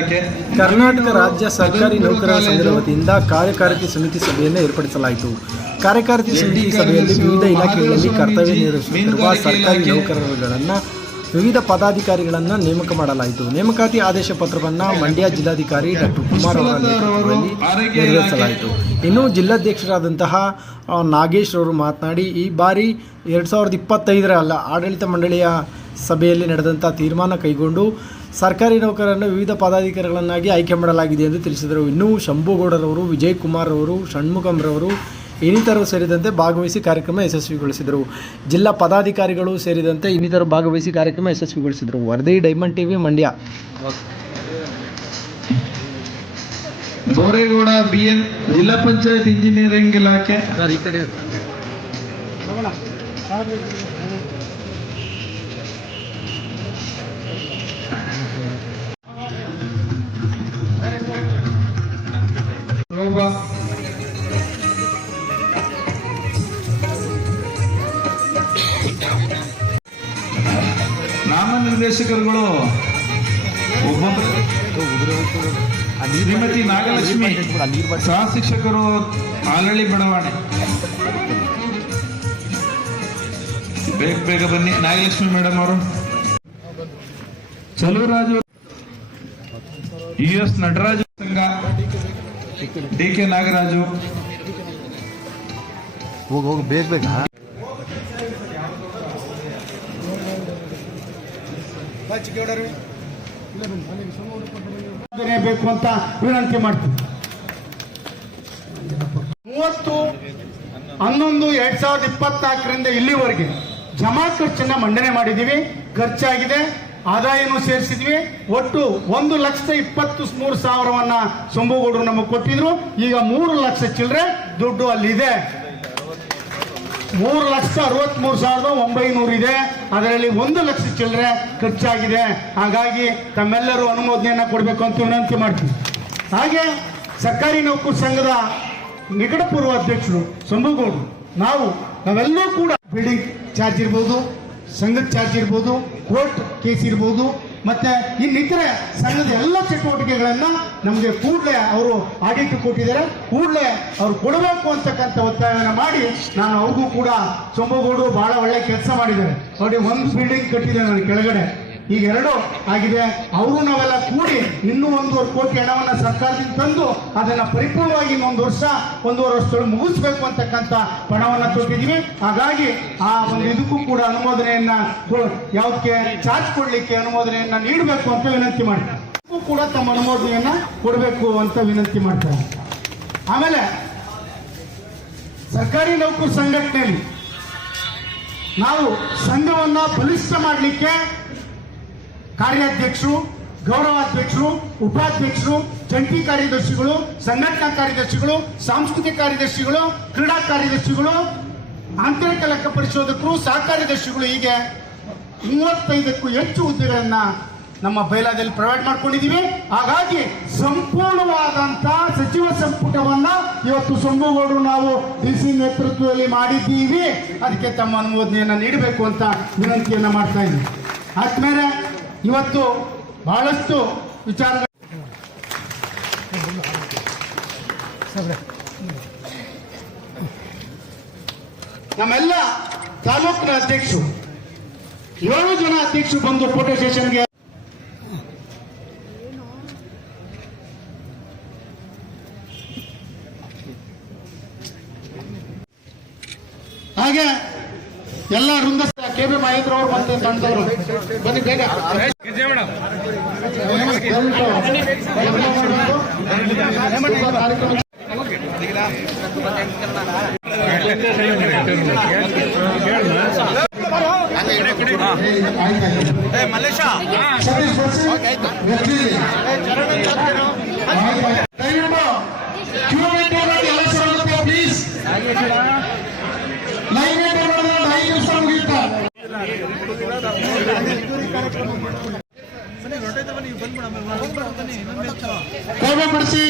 ಸರ್ಕಾರಿ ಇಲಾಖೆ ಕರ್ನಾಟಕ ರಾಜ್ಯ ಸರ್ಕಾರಿ ನೌಕರರ ಸಂಘದ ವತಿಯಿಂದ ಕಾರ್ಯಕಾರಿಣಿ ಸಮಿತಿ ಸಭೆಯನ್ನು ಏರ್ಪಡಿಸಲಾಯಿತು. ಕಾರ್ಯಕಾರಿ ಸಮಿತಿ ಸಭೆಯಲ್ಲಿ ವಿವಿಧ ಇಲಾಖೆಗಳಲ್ಲಿ ಕರ್ತವ್ಯ ನಿರ್ವಹಿಸುತ್ತಿರುವ ಸರ್ಕಾರಿ ನೌಕರರುಗಳನ್ನು ವಿವಿಧ ಪದಾಧಿಕಾರಿಗಳನ್ನು ನೇಮಕ ಮಾಡಲಾಯಿತು. ನೇಮಕಾತಿ ಆದೇಶ ಪತ್ರವನ್ನು ಮಂಡ್ಯ ಜಿಲ್ಲಾಧಿಕಾರಿ ಡಾಕ್ಟರ್ ಕುಮಾರ್ ಅವರ ನೇತೃತ್ವದಲ್ಲಿ ನಿರ್ವಹಿಸಲಾಯಿತು ಇನ್ನು ಜಿಲ್ಲಾಧ್ಯಕ್ಷರಾದಂತಹ ನಾಗೇಶ್ ಅವರು ಮಾತನಾಡಿ, ಈ ಬಾರಿ ಎರಡು ಸಾವಿರದ ಇಪ್ಪತ್ತೈದರ ಅಲ್ಲ, ಆಡಳಿತ ಮಂಡಳಿಯ ಸಭೆಯಲ್ಲಿ ನಡೆದಂಥ ತೀರ್ಮಾನ ಕೈಗೊಂಡು ಸರ್ಕಾರಿ ನೌಕರರನ್ನು ವಿವಿಧ ಪದಾಧಿಕಾರಿಗಳನ್ನಾಗಿ ಆಯ್ಕೆ ಮಾಡಲಾಗಿದೆ ಎಂದು ತಿಳಿಸಿದರು. ಇನ್ನು ಶಂಭುಗೌಡರವರು ವಿಜಯ್ ಕುಮಾರ್ ಅವರು ಷಣ್ಮುಖಂರವರು ಇನ್ನಿತರರು ಸೇರಿದಂತೆ ಭಾಗವಹಿಸಿ ಕಾರ್ಯಕ್ರಮ ಯಶಸ್ವಿಗೊಳಿಸಿದರು. ಜಿಲ್ಲಾ ಪದಾಧಿಕಾರಿಗಳು ಸೇರಿದಂತೆ ಇನ್ನಿತರರು ಭಾಗವಹಿಸಿ ಕಾರ್ಯಕ್ರಮ ಯಶಸ್ವಿಗೊಳಿಸಿದರು. ವರದಿ Diamond TV Mandya. Boregowda B N ಜಿಲ್ಲಾ ಪಂಚಾಯತ್ ಇಂಜಿನಿಯರಿಂಗ್ ಇಲಾಖೆ. ನಾಮನಿರ್ದೇಶಕರುಗಳು ಒಬ್ಬೊಬ್ಬರು ಶ್ರೀಮತಿ ನಾಗಲಕ್ಷ್ಮಿ ಸಹ ಶಿಕ್ಷಕರು ಆಲಳ್ಳಿ ಬಡಾವಣೆ ಬೇಗ ಬೇಗ ಬನ್ನಿ ನಾಗಲಕ್ಷ್ಮಿ ಮೇಡಮ್ ಅವರು ಚಲುವರಾಜು ಯು ಎಸ್ ನಟರಾಜು ಸಂಘ ಡಿ ಕೆ ನಾಗರಾಜು ಹೋಗಿ ಹೋಗಿ ಬೇಗ ಬೇಗ ಯೋಜನೆ ಬೇಕು ಅಂತ ವಿನಂತಿ ಮಾಡ್ತೀನಿ. ಮೂವತ್ತು, ಹನ್ನೊಂದು, ಎರಡ್ ಸಾವಿರದ ಇಪ್ಪತ್ನಾಲ್ಕರಿಂದ ಇಲ್ಲಿವರೆಗೆ ಜಮಾ ಖರ್ಚನ್ನ ಮಂಡನೆ ಮಾಡಿದೀವಿ ಖರ್ಚಾಗಿದೆ, ಆದಾಯನೂ ಸೇರಿಸಿದ್ವಿ. ಒಟ್ಟು ಒಂದು ಲಕ್ಷದ ಇಪ್ಪತ್ತು ಮೂರು ಸಾವಿರವನ್ನ ಸೊಂಬುಗೌಡರು ನಮಗೆ ಕೊಟ್ಟಿದ್ರು. ಈಗ ಮೂರು ಲಕ್ಷ ಚಿಲ್ಲರೆ ದುಡ್ಡು ಅಲ್ಲಿದೆ. ಮೂರು ಲಕ್ಷ ಅರವತ್ಮೂರು ಸಾವಿರದ ಒಂಬೈನೂರು ಇದೆ. ಅದರಲ್ಲಿ ಒಂದು ಲಕ್ಷ ಚಿಲ್ಲರೆ ಖರ್ಚಾಗಿದೆ. ಹಾಗಾಗಿ ತಮ್ಮೆಲ್ಲರೂ ಅನುಮೋದನೆಯನ್ನು ಕೊಡಬೇಕು ಅಂತ ವಿನಂತಿ ಮಾಡ್ತೀವಿ ಹಾಗೆ ಸರ್ಕಾರಿ ನೌಕರ ಸಂಘದ ನಿಕಟಪೂರ್ವ ಅಧ್ಯಕ್ಷರು ಸಂಭುಗೌಡರು ನಾವು, ನಾವೆಲ್ಲರೂ ಕೂಡ ಬಿಲ್ಡಿಂಗ್ ಚಾರ್ಜ್ ಇರ್ಬೋದು, ಸಂಘದ ಚಾರ್ಜ್ ಇರ್ಬೋದು, ಕೋರ್ಟ್ ಕೇಸ್ ಇರ್ಬೋದು ಮತ್ತೆ ಇನ್ನಿತರೆ ಸಂಘದ ಎಲ್ಲ ಚಟುವಟಿಕೆಗಳನ್ನು ನಮಗೆ ಕೂಡಲೇ ಅವರು ಆಡಿಟ್ ಕೊಟ್ಟಿದ್ದಾರೆ. ಕೂಡಲೇ ಅವ್ರು ಕೊಡಬೇಕು ಅಂತಕ್ಕಂಥ ಒತ್ತಾಯವನ್ನು ಮಾಡಿ ನಾನು ಅವ್ರಿಗೂ ಕೂಡ ಸೊಂಬಗೋಡು ಬಹಳ ಒಳ್ಳೆ ಕೆಲಸ ಮಾಡಿದ್ದಾರೆ. ನೋಡಿ, ಒಂದು ಬಿಲ್ಡಿಂಗ್ ಕಟ್ಟಿದೆ ನಾನು ಕೆಳಗಡೆ. ಈಗ ಎರಡು ಆಗಿದೆ. ಅವರು ನಾವೆಲ್ಲ ಕೂಡಿ ಇನ್ನೂ ಒಂದೂವರೆ ಕೋಟಿ ಹಣವನ್ನ ಸರ್ಕಾರದಿಂದ ತಂದು ಅದನ್ನ ಪರಿಪೂರ್ಣವಾಗಿ ಇನ್ನೊಂದು ವರ್ಷ ಒಂದೂವರೆ ವರ್ಷದೊಳಗೆ ಮುಗಿಸ್ಬೇಕು ಅಂತಕ್ಕಂಥ ಪಣವನ್ನ ಕೊಟ್ಟಿದ್ದೀವಿ. ಹಾಗಾಗಿ ಆ ಒಂದು ಇದಕ್ಕೂ ಕೂಡ ಅನುಮೋದನೆಯನ್ನ ಯಾವ್ದಕ್ಕೆ ಚಾರ್ಜ್ ಕೊಡಲಿಕ್ಕೆ ಅನುಮೋದನೆಯನ್ನ ನೀಡಬೇಕು ಅಂತ ವಿನಂತಿ ಮಾಡ್ತಾರೆ. ಕೂಡ ತಮ್ಮ ಅನುಮೋದನೆಯನ್ನ ಕೊಡಬೇಕು ಅಂತ ವಿನಂತಿ ಮಾಡ್ತಾರೆ. ಆಮೇಲೆ ಸರ್ಕಾರಿ ನೌಕರ ಸಂಘಟನೆಯಲ್ಲಿ ನಾವು ಸಂಘವನ್ನ ಬಲಿಷ್ಠ ಮಾಡಲಿಕ್ಕೆ ಕಾರ್ಯಾಧ್ಯಕ್ಷರು, ಗೌರವಾಧ್ಯಕ್ಷರು, ಉಪಾಧ್ಯಕ್ಷರು, ಜಂಟಿ ಕಾರ್ಯದರ್ಶಿಗಳು, ಸಂಘಟನಾ ಕಾರ್ಯದರ್ಶಿಗಳು, ಸಾಂಸ್ಕೃತಿಕ ಕಾರ್ಯದರ್ಶಿಗಳು, ಕ್ರೀಡಾ ಕಾರ್ಯದರ್ಶಿಗಳು, ಆಂತರಿಕ ಲೆಕ್ಕ ಪರಿಶೋಧಕರು ಸಹ ಕಾರ್ಯದರ್ಶಿಗಳು ಹೀಗೆ ಮೂವತ್ತೈದಕ್ಕೂ ಹೆಚ್ಚು ಹುದ್ದೆಗಳನ್ನ ನಮ್ಮ ಬೈಲಾದಲ್ಲಿ ಪ್ರೊವೈಡ್ ಮಾಡ್ಕೊಂಡಿದ್ದೀವಿ. ಹಾಗಾಗಿ ಸಂಪೂರ್ಣವಾದಂತ ಸಚಿವ ಸಂಪುಟವನ್ನ ಇವತ್ತು ಸೊಂಬುಗೌಡರು ನಾವು ಡಿ ಸಿ ನೇತೃತ್ವದಲ್ಲಿ ಮಾಡಿದ್ದೀವಿ. ಅದಕ್ಕೆ ತಮ್ಮ ಅನುಮೋದನೆಯನ್ನ ನೀಡಬೇಕು ಅಂತ ವಿನಂತಿಯನ್ನ ಮಾಡ್ತಾ ಇದ್ದೀವಿ ಆದ್ಮೇಲೆ ಇವತ್ತು ಬಹಳಷ್ಟು ವಿಚಾರಗಳು ನಮ್ಮೆಲ್ಲ ತಾಲೂಕಿನ ಅಧ್ಯಕ್ಷರು ಏಳು ಜನ ಅಧ್ಯಕ್ಷರು ಬಂದು ಫೋಟೋ ಸ್ಟೇಷನ್ಗೆ ಹಾಗೆ ಎಲ್ಲ ವೃಂದ ಕೆ ಬಿ ಮಹೇಂದ್ರ ಅವರು ಮತ್ತೆ ತಂಡದವರು ಬನ್ನಿ ಬೇಗ ದಯವಿಟ್ಟು ಕಡಿಮೆ ಪಡಿಸಿ